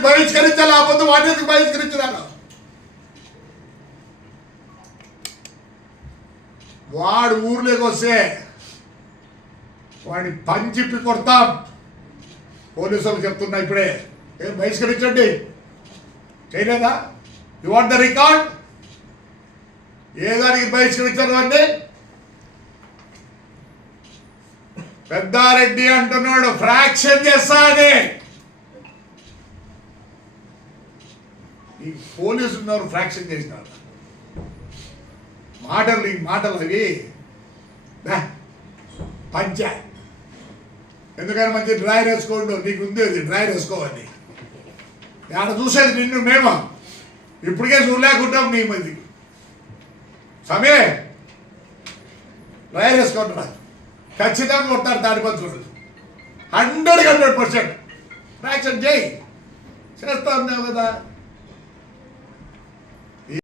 వాటిని బహిష్కరించాలి? లేకపోతే వాడిని ఎందుకు వాడు ఊర్లోకి వస్తే వాడిని పంచిప్పి కొడతాం. పోలీసులు చెప్తున్నా ఇప్పుడే. ఏం బహిష్కరించండి? చేయలేదా? యు వాంట్ ద రికార్డ్ ఏ దానికి బహిష్కరించారు అండి పెద్దారెడ్డి అంటున్నాడు ఫ్రాక్షన్ చేస్తా అని ఈ పోలీసు ఉన్నారు ఫ్రాక్షన్ చేసినారు. మాటలు ఈ మాటలు అవి పంచాయ్. ఎందుకని మంచి డ్రాయర్ వేసుకోండు? నీకు ఉంది అది డ్రాయర్ వేసుకోవాలి. ఆడ చూసేది నిన్ను మేము? ఇప్పటికే చూడలేకుంటాం నీ మంది. సమే డ్రాయర్ వేసుకుంటున్నా ఖచ్చితంగా కొడతారు దాని పంచులు హండ్రెడ్ హండ్రెడ్ పర్సెంట్. ఫ్రాక్షన్ చేయి. చేస్తా ఉన్నావు కదా.